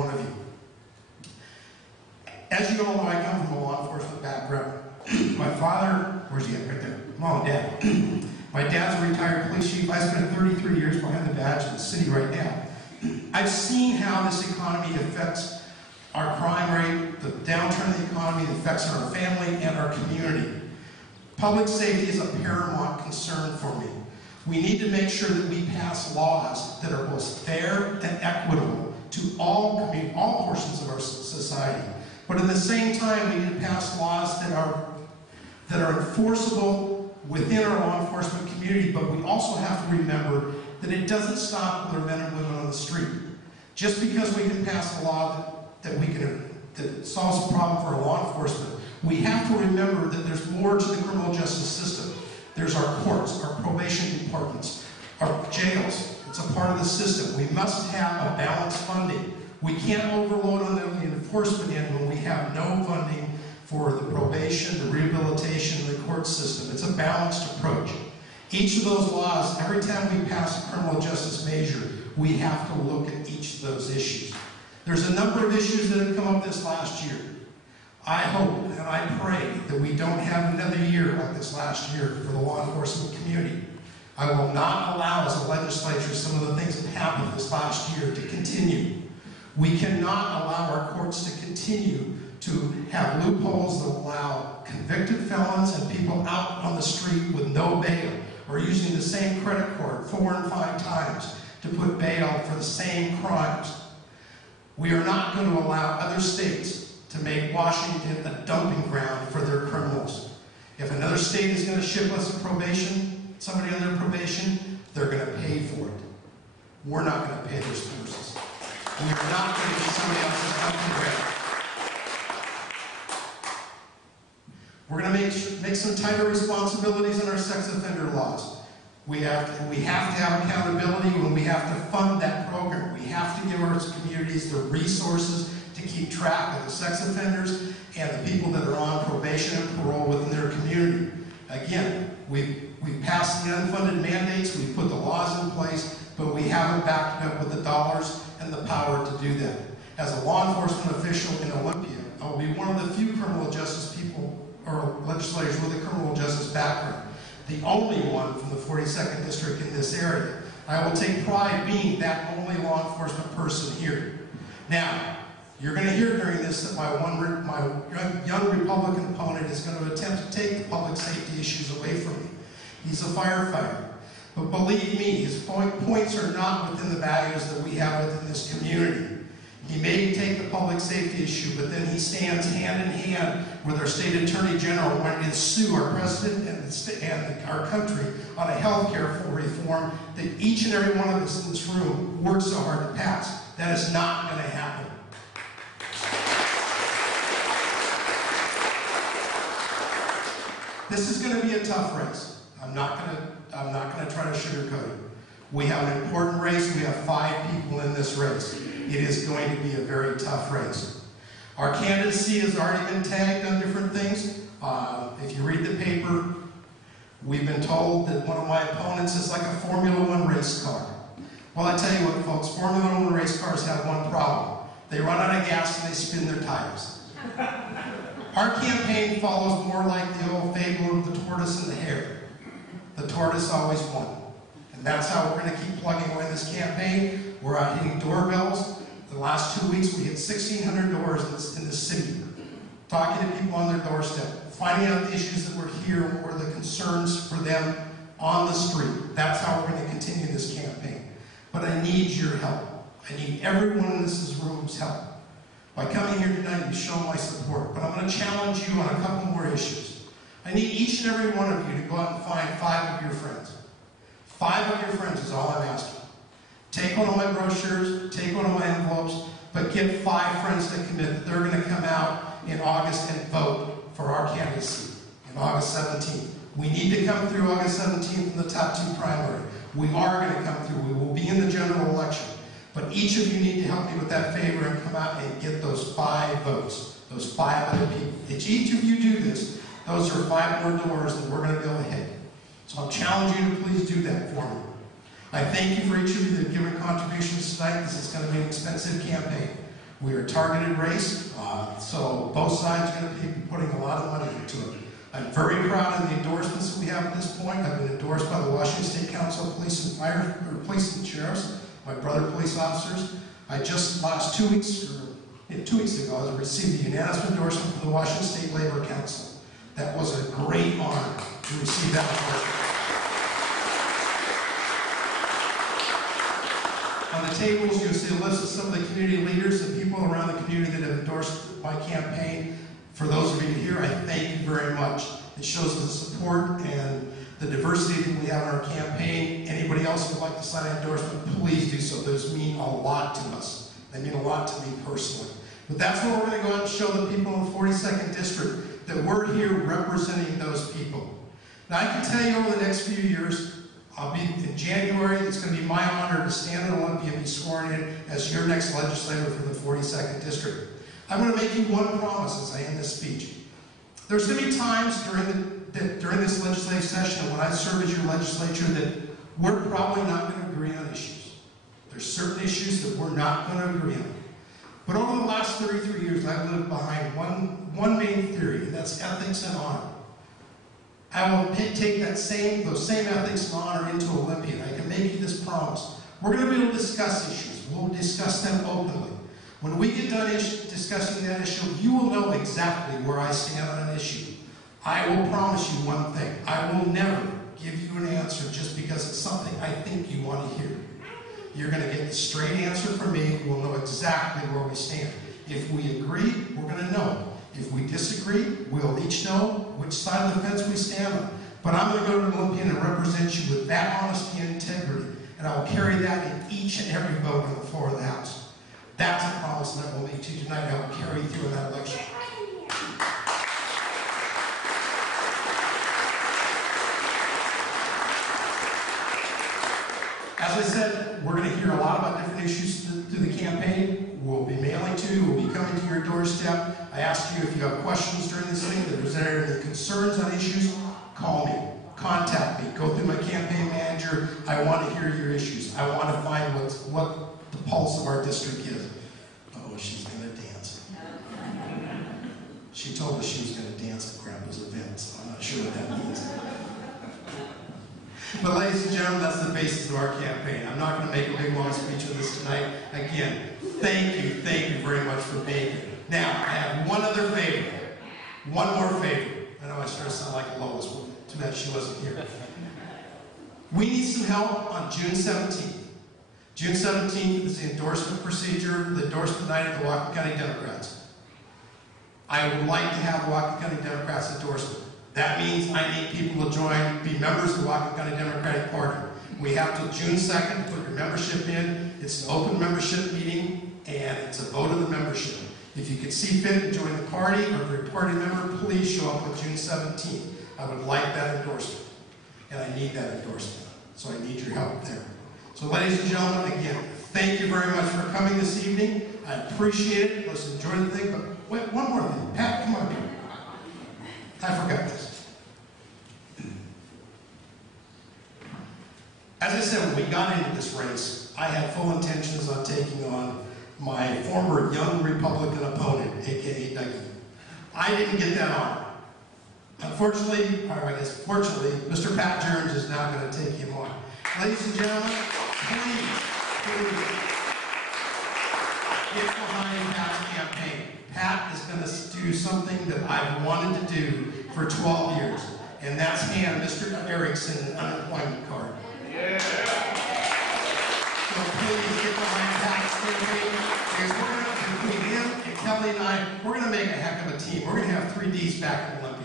one of you. As you all know, I come from a law enforcement background. My father, where's he at? Right there. Mom and Dad. My dad's a retired police chief. I spent 33 years behind the badge in the city right now. I've seen how this economy affects our crime rate, the downturn in the economy that affects our family and our community. Public safety is a paramount concern for me. We need to make sure that we pass laws that are both fair and equitable to all portions of our society. But at the same time, we need to pass laws that are enforceable within our law enforcement community, but we also have to remember that it doesn't stop with our men and women on the street. Just because we can pass a law that solves a problem for our law enforcement, we have to remember that there's more to the criminal justice system. There's our courts, our probation departments, our jails. It's a part of the system. We must have a balanced funding. We can't overload on the enforcement end when we have no funding for the probation, the rehabilitation, and the court system. It's a balanced approach. Each of those laws, every time we pass a criminal justice measure, we have to look at each of those issues. There's a number of issues that have come up this last year. I hope and I pray that we don't have another year like this last year for the law enforcement community. I will not allow as a legislature some of the things that happened this last year to continue. We cannot allow our courts to continue to have loopholes that allow convicted felons and people out on the street with no bail, or using the same credit card 4 and 5 times to put bail for the same crimes. We are not going to allow other states to make Washington a dumping ground for their criminals. If another state is going to ship us a probation, somebody under probation, they're going to pay for it. We're not going to pay their sources. We are not going to be somebody else's dumping ground. We're going to make some tighter responsibilities in our sex offender laws. We have to have accountability when we have to fund that program. We have to give our communities the resources to keep track of the sex offenders and the people that are on probation and parole within their community. Again, we've passed the unfunded mandates, we've put the laws in place, but we haven't backed it up with the dollars and the power to do that. As a law enforcement official in Olympia, I will be one of the few criminal justice people or legislators with a criminal justice background. The only one from the 42nd District in this area. I will take pride being that only law enforcement person here. Now, you're going to hear during this that my young Republican opponent is going to attempt to take the public safety issues away from me. He's a firefighter. But believe me, his points are not within the values that we have within this community. He may take the public safety issue, but then he stands hand in hand with our state attorney general wanting to sue our president and our country on a health care reform that each and every one of us in this room worked so hard to pass. That is not going to happen. This is going to be a tough race. I'm not going to try to sugarcoat it. We have an important race. We have 5 people in this race. It is going to be a very tough race. Our candidacy has already been tagged on different things. If you read the paper, we've been told that one of my opponents is like a Formula 1 race car. Well, I tell you what, folks, Formula 1 race cars have one problem. They run out of gas and they spin their tires. Our campaign follows more like the old fable of the tortoise and the hare. The tortoise always won. And that's how we're going to keep plugging away this campaign. We're out hitting doorbells. The last 2 weeks, we hit 1,600 doors in the city, talking to people on their doorstep, finding out the issues that were here and what were the concerns for them on the street. That's how we're going to continue this campaign. But I need your help. I need everyone in this room's help. By coming here tonight, you show my support. But I'm going to challenge you on a couple more issues. I need each and every one of you to go out and find 5 of your friends. 5 of your friends is all I'm asking. Take one of my brochures, take one of my envelopes, but get 5 friends that commit that they're going to come out in August and vote for our candidacy in August 17th. We need to come through August 17th in the top 2 primary. We are going to come through. We will be in the general election. But each of you need to help me with that favor and come out and get those 5 votes, those 5 other people. If each of you do this, those are 5 more doors that we're going to be able to hit. So I'll challenge you to please do that for me. I thank you for each of you that have given contributions tonight. This is going to be an expensive campaign. We are a targeted race, so both sides are going to be putting a lot of money into it. I'm very proud of the endorsements that we have at this point. I've been endorsed by the Washington State Council of Police and Fire, or Police and Sheriffs, my brother police officers. I just last 2 weeks, or 2 weeks ago, I received the unanimous endorsement from the Washington State Labor Council. That was a great honor to receive that endorsement. On the tables, you'll see a list of some of the community leaders and people around the community that have endorsed my campaign. For those of you here, I thank you very much. It shows the support and the diversity that we have in our campaign. Anybody else who would like to sign an endorsement, please do so. Those mean a lot to us. They mean a lot to me personally. But that's what we're going to go out and show the people in the 42nd District, that we're here representing those people. Now, I can tell you over the next few years, I'll be in January. It's going to be my honor to stand in Olympia and be sworn in as your next legislator for the 42nd District. I'm going to make you one promise as I end this speech. There's going to be times during this legislative session when I serve as your legislature that we're probably not going to agree on issues. There's certain issues that we're not going to agree on. But over the last 33 years, I've lived behind one main theory, and that's ethics and honor. I will take those same ethics and honor into Olympia. I can make you this promise. We're going to be able to discuss issues. We'll discuss them openly. When we get done discussing that issue, you will know exactly where I stand on an issue. I will promise you one thing. I will never give you an answer just because it's something I think you want to hear. You're going to get the straight answer from me. We'll know exactly where we stand. If we agree, we're going to know. If we disagree, we'll each know which side of the fence we stand on. But I'm going to go to Olympia and represent you with that honesty and integrity, and I will carry that in each and every vote on the floor of the House. That's a promise that I will make to you tonight. I will carry through in that election. As I said, we're going to hear a lot about different issues through the campaign. We'll be mailing to you. We'll be coming to your doorstep. I ask you if you have questions during this thing, if there's any concerns on issues, call me. Contact me. Go through my campaign manager. I want to hear your issues. I want to find what the pulse of our district is. Oh, she's going to dance. She told us she was going to dance at Grandpa's event, so I'm not sure what that means. But ladies and gentlemen, that's the basis of our campaign. I'm not going to make a big long speech on this tonight. Again, thank you very much for being here. Now, I have one other favor. One more favor. I know I sort of sound like Lois. Too bad she wasn't here. We need some help on June 17th. June 17th is the endorsement procedure, the endorsement night of the Whatcom County Democrats. I would like to have the Whatcom County Democrats endorsement. That means I need people to join, be members of the Whatcom County Democratic Party. We have till June 2nd to put your membership in. It's an open membership meeting, and it's a vote of the membership. If you could see fit to join the party, or if you're a party member, please show up on June 17th. I would like that endorsement, and I need that endorsement. So I need your help there. So ladies and gentlemen, again, thank you very much for coming this evening. I appreciate it. Let's enjoy the thing. But wait, one more thing. Pat, come on here. I forgot this. As I said, when we got into this race, I had full intentions on taking on my former young Republican opponent, a.k.a. Dougie. I didn't get that honor. Unfortunately, or I guess fortunately, Mr. Pat Jones is now going to take him on. Ladies and gentlemen, please get behind Pat's campaign. Pat is going to do something that I've wanted to do for 12 years, and that's hand Mr. Erickson an unemployment card. Yeah. So please get behind Pat's campaign, because we're going to, between him and Kelly and I, we're going to make a heck of a team. We're going to have 3 Ds back in Olympia.